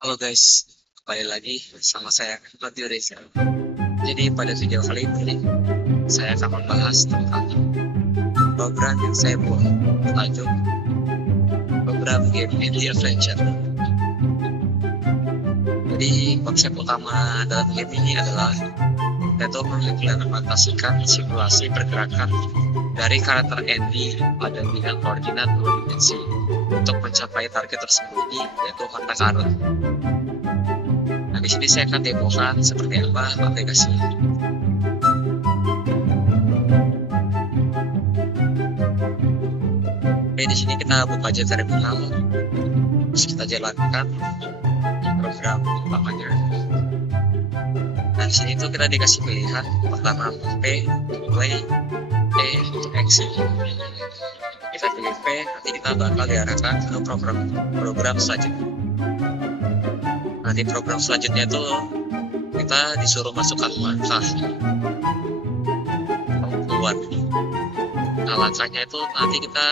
Halo guys, kembali lagi sama saya Matthew Reza. Jadi pada video kali ini saya akan membahas tentang program yang saya buat bertajuk program game Indie Adventure. Jadi konsep utama dalam game ini adalah yaitu mengimplementasikan simulasi pergerakan dari karakter Andy pada bidang koordinat 2 dimensi untuk mencapai target tersembunyi yaitu harta karun. Nah, di sini saya akan demokan seperti apa aplikasinya. Oke, di sini kita buka aja terminal, terus kita jalankan program utamanya. Nah, di sini tuh kita dikasih pilihan pertama P, play, E, exit. Kita pilih P, nanti kita bakal diarahkan ke program selanjutnya. Nah, di program selanjutnya itu kita disuruh masukkan langkah keluar. Nah, langkahnya itu nanti kita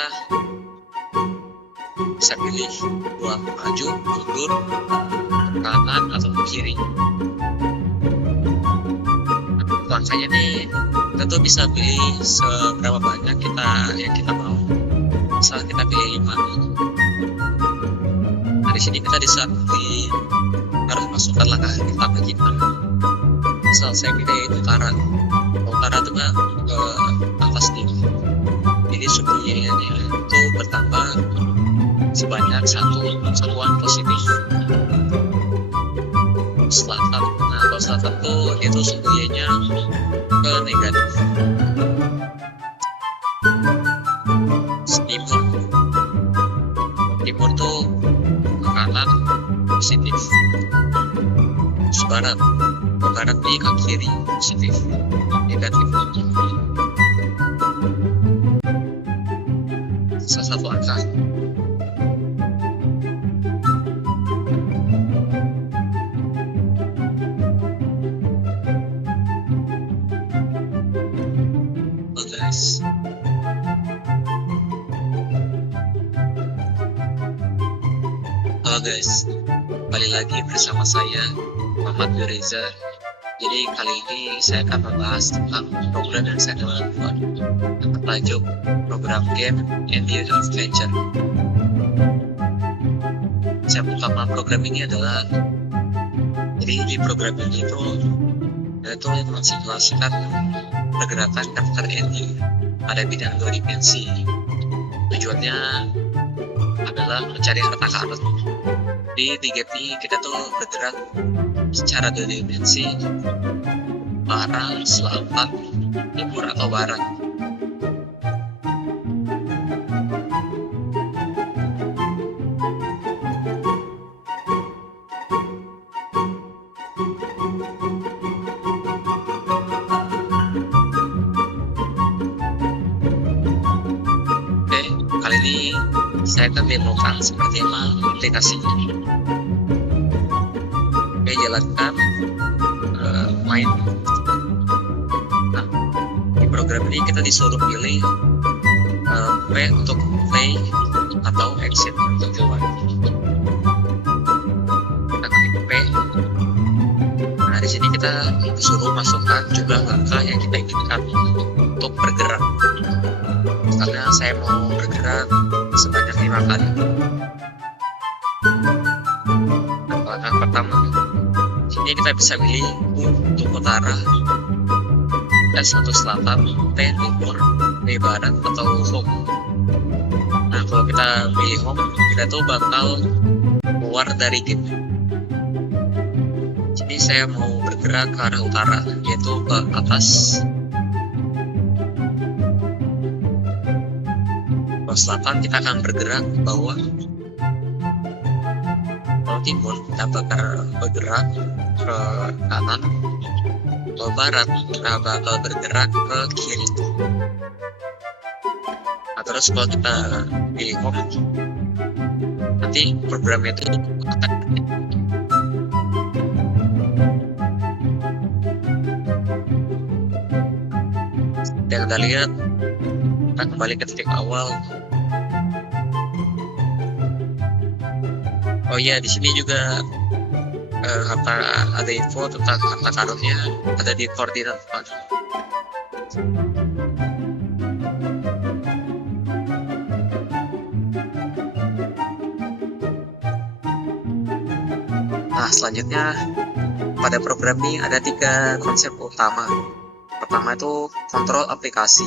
bisa pilih buat maju, mundur, kanan atau ke kiri. Nah, langkahnya nih kita tuh bisa pilih seberapa banyak yang kita mau. Misal kita pilih 5. Nah, di sini kita harus masukkan langkah pertama kita. Misal saya pilih utara. Utara itu kan ke atas nih. Jadi sumbernya itu bertambah sebanyak satuan positif. Selatan, nah kalau selatan tuh itu sumbernya ke negatif. Timur tuh ke kanan positif. Barat di ke kiri positif, negatif. Salah satu angka. Guys, halo guys, kembali lagi bersama saya Muhammad Reza. Jadi kali ini saya akan membahas tentang program yang saya buat yang bertajuk program game Indie Adventure. Saya utama program ini adalah di program ini itu yaitu mensimulasikan pergerakan karakter Andy pada bidang 2 dimensi. Tujuannya adalah mencari harta karun. Di game ini kita tuh bergerak secara 2 dimensi, utara, selatan, timur atau barat. Oke, kali ini saya akan demokan seperti apa aplikasinya. Oke, jalankan main. Nah, di program ini kita disuruh pilih P untuk play atau exit untuk keluar. Kita klik P. Nah, di sini kita disuruh masukkan jumlah langkah yang kita inginkan untuk bergerak. Karena saya mau bergerak sebanyak 5 kali. Nah, langkah pertama, sini kita bisa pilih U untuk utara, S untuk selatan, T timur, T barat atau home. Nah, kalau kita pilih home, kita tuh bakal keluar dari game. Jadi saya mau bergerak ke arah utara, yaitu ke atas. Kalau selatan kita akan bergerak ke bawah. Kalau timur kita bakal bergerak ke kanan. Kalau barat kita bakal bergerak ke kiri. Nah, terus kalau kita pilih home, nanti program itu akan dan kita lihat kita kembali ke titik awal. Oh iya, di sini juga ada info tentang harta karunnya ada di koordinat 4. Nah, selanjutnya pada program ini ada 3 konsep utama. Pertama itu kontrol aplikasi.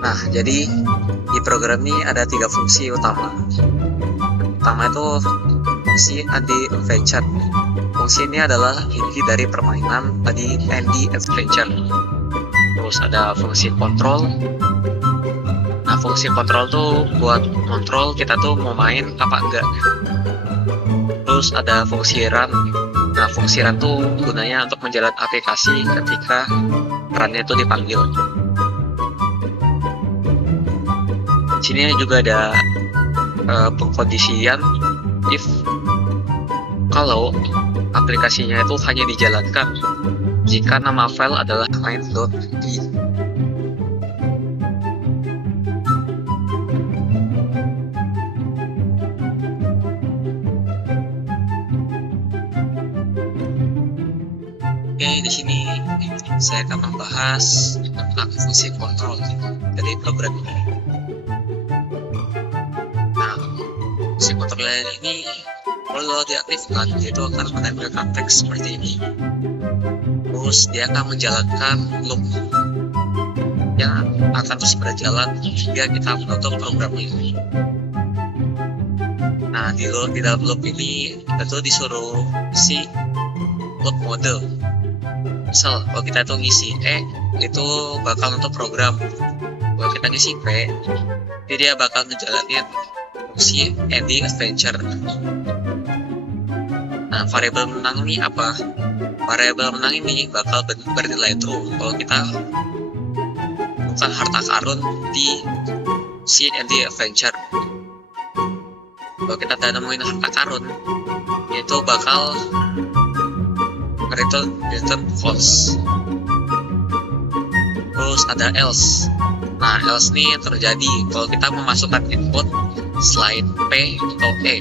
Nah, jadi di program ini ada 3 fungsi utama. Pertama itu fungsi anti-adventure. Fungsi ini adalah inti dari permainan tadi anti-adventure. Terus ada fungsi kontrol. Nah, fungsi kontrol tuh buat kontrol kita tuh mau main apa enggak. Terus ada fungsi run. Nah, fungsi run tuh gunanya untuk menjalankan aplikasi ketika runnya itu dipanggil. Di sini juga ada pengkondisian if kalau aplikasinya itu hanya dijalankan jika nama file adalah main.d. Oke, di sini saya akan membahas tentang fungsi kontrol dari program ini. Nah, fungsi kontrol ini kalau diaktifkan, itu akan menampilkan teks seperti ini. Terus dia akan menjalankan loop yang akan terus berjalan hingga kita menutup program ini. Nah, di dalam loop ini kita tuh disuruh isi loop mode. Misal kalau kita tuh ngisi E, itu bakal nutup program. Kalau kita ngisi P, jadi dia bakal ngejalanin fungsi ending adventure. Nah, variabel menang ini apa? Variabel menang ini bakal bernilai true kalau kita bukan harta karun di si ending adventure. Kalau kita tidak nemuin harta karun, itu bakal return false. Terus ada else. Nah, else ini terjadi kalau kita memasukkan input selain P atau E.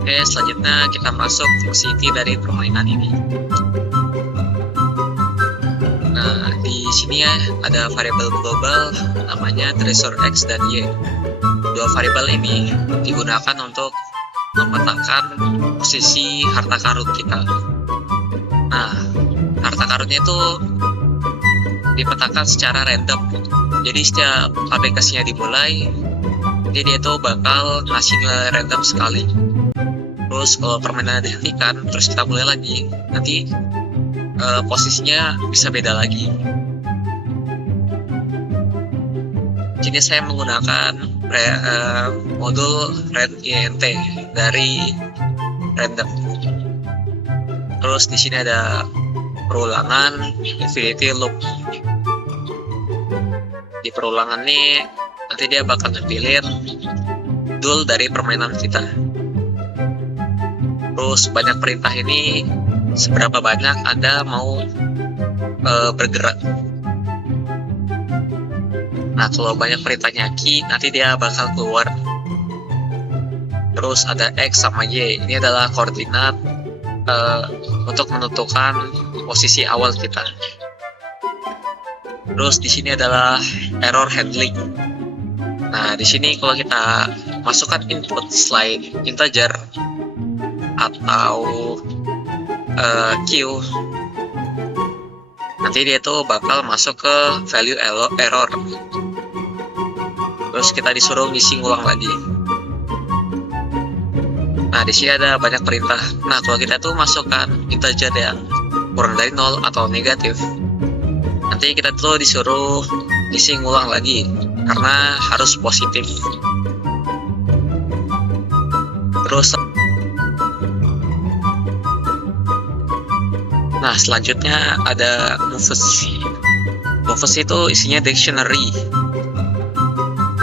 Oke, selanjutnya kita masuk fungsi inti dari permainan ini. Nah, di sini ya ada variabel global namanya treasure X dan Y. Dua variabel ini digunakan untuk memetakan posisi harta karun kita. Nah, harta karunnya itu dipetakan secara random. Jadi setiap aplikasinya dimulai, jadi dia itu bakal ngasih nilai random sekali. Terus kalau permainan dihentikan, terus kita mulai lagi, nanti posisinya bisa beda lagi. Jadi saya menggunakan modul randint dari random. Terus di sini ada perulangan infinity loop. Di perulangan ini nanti dia bakal ngambilin dul dari permainan kita. Terus banyak perintah ini seberapa banyak Anda mau bergerak. Nah, kalau banyak perintahnya key, nanti dia bakal keluar. Terus ada X sama Y, ini adalah koordinat untuk menentukan posisi awal kita. Terus di sini adalah error handling. Nah, di sini kalau kita masukkan input selain integer atau Q, nanti dia tuh bakal masuk ke value error. Terus kita disuruh ngisi ulang lagi. Nah, di sini ada banyak perintah. Nah, kalau kita tuh masukkan integer yang kurang dari 0 atau negatif, nanti kita tuh disuruh ngisi ulang lagi karena harus positif. Terus nah, selanjutnya ada moves. Moves itu isinya dictionary.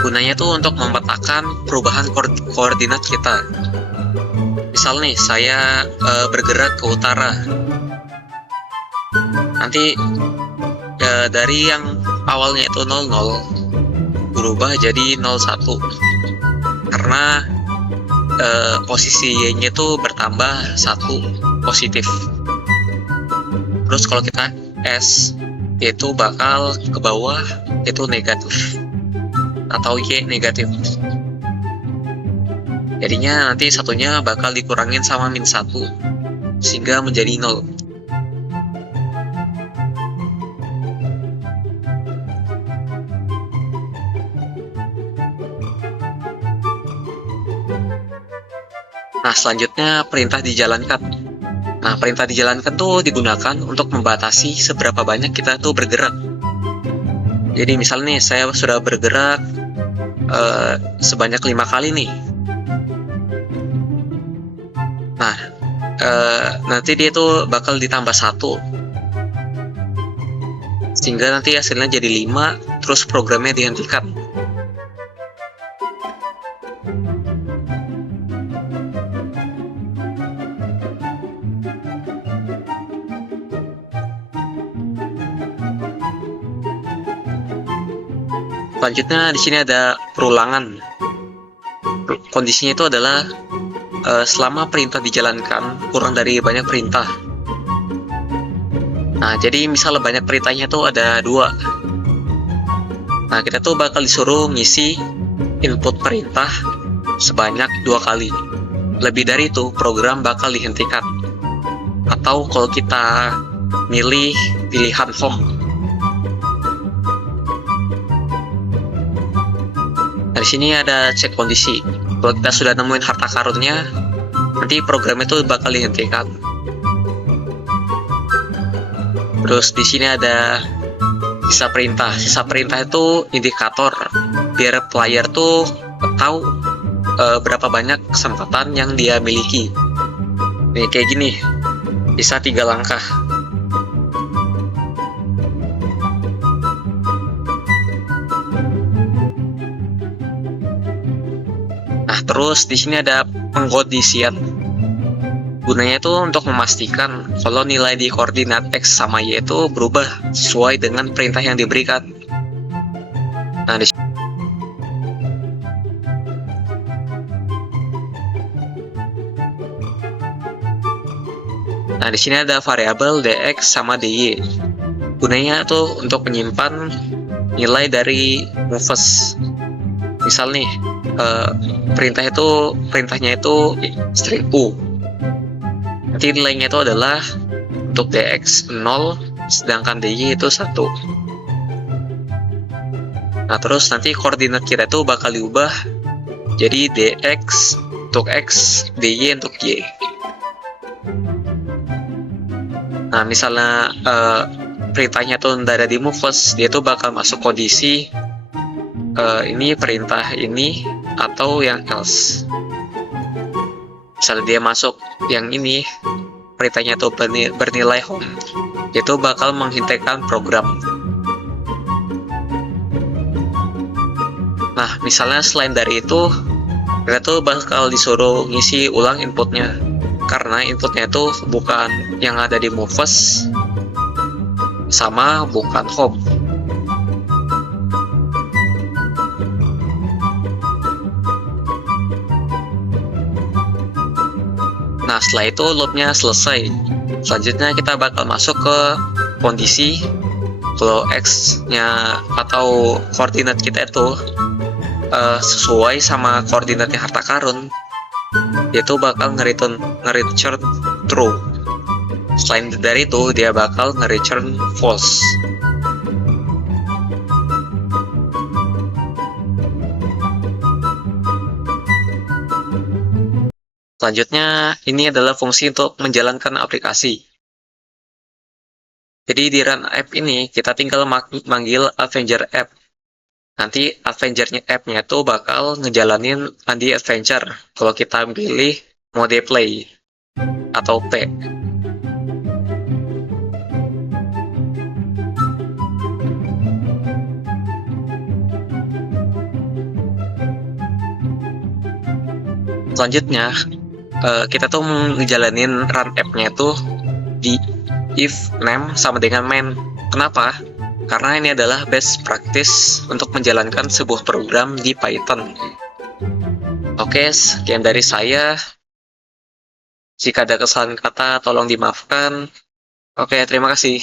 Gunanya tuh untuk memetakan perubahan koordinat kita. Misal nih, saya bergerak ke utara. Nanti dari yang awalnya itu 00 berubah jadi 01 karena posisinya itu bertambah 1 positif. Terus kalau kita S itu bakal ke bawah itu negatif atau Y negatif. Jadinya nanti satunya bakal dikurangin sama -1 sehingga menjadi 0. Nah, selanjutnya perintah dijalankan. Nah, perintah dijalankan tuh digunakan untuk membatasi seberapa banyak kita tuh bergerak. Jadi misalnya nih, saya sudah bergerak sebanyak 5 kali nih. Nah, nanti dia tuh bakal ditambah 1. Sehingga nanti hasilnya jadi 5, terus programnya dihentikan. Selanjutnya di sini ada perulangan. Kondisinya itu adalah selama perintah dijalankan kurang dari banyak perintah. Nah, jadi misal banyak perintahnya tuh ada 2. Nah, kita tuh bakal disuruh ngisi input perintah sebanyak 2 kali. Lebih dari itu, program bakal dihentikan. Atau kalau kita milih pilihan home. Nah, di sini ada cek kondisi. Kalau kita sudah nemuin harta karunnya, nanti program itu bakal dihentikan. Terus di sini ada sisa perintah. Sisa perintah itu indikator biar player tuh tahu berapa banyak kesempatan yang dia miliki. Nih kayak gini, bisa 3 langkah. Nah, terus di sini ada pengkondisian. Gunanya itu untuk memastikan kalau nilai di koordinat X sama Y itu berubah sesuai dengan perintah yang diberikan. Nah, di sini ada variabel dx sama dy. Gunanya tuh untuk menyimpan nilai dari moves. Misal nih, perintahnya itu string U. Nanti nilainya itu adalah untuk dx 0, sedangkan dy itu 1. Nah, terus nanti koordinat kita itu bakal diubah jadi dx untuk x, dy untuk y. Nah, misalnya perintahnya tuh nggak ada di moves, dia tuh bakal masuk kondisi ini perintah ini atau yang else. Misalnya dia masuk yang ini, perintahnya tuh bernilai home, itu bakal menghentikan program. Nah, misalnya selain dari itu, kita tuh bakal disuruh ngisi ulang inputnya, karena inputnya itu bukan yang ada di moves, sama bukan home. Nah, setelah itu loopnya selesai. Selanjutnya kita bakal masuk ke kondisi kalau X-nya atau koordinat kita itu sesuai sama koordinatnya harta karun, itu bakal nge-return true. Selain dari itu, dia bakal nge-return false. Selanjutnya, ini adalah fungsi untuk menjalankan aplikasi. Jadi di run app ini, kita tinggal manggil Avenger app. Nanti Avenger app-nya tuh bakal ngejalanin Andi Adventure kalau kita pilih mode play atau P. Selanjutnya, kita tuh ngejalanin run app-nya tuh di if name sama dengan main. Kenapa? Karena ini adalah best practice untuk menjalankan sebuah program di Python. Oke, sekian dari saya. Jika ada kesalahan kata, tolong dimaafkan. Oke, terima kasih.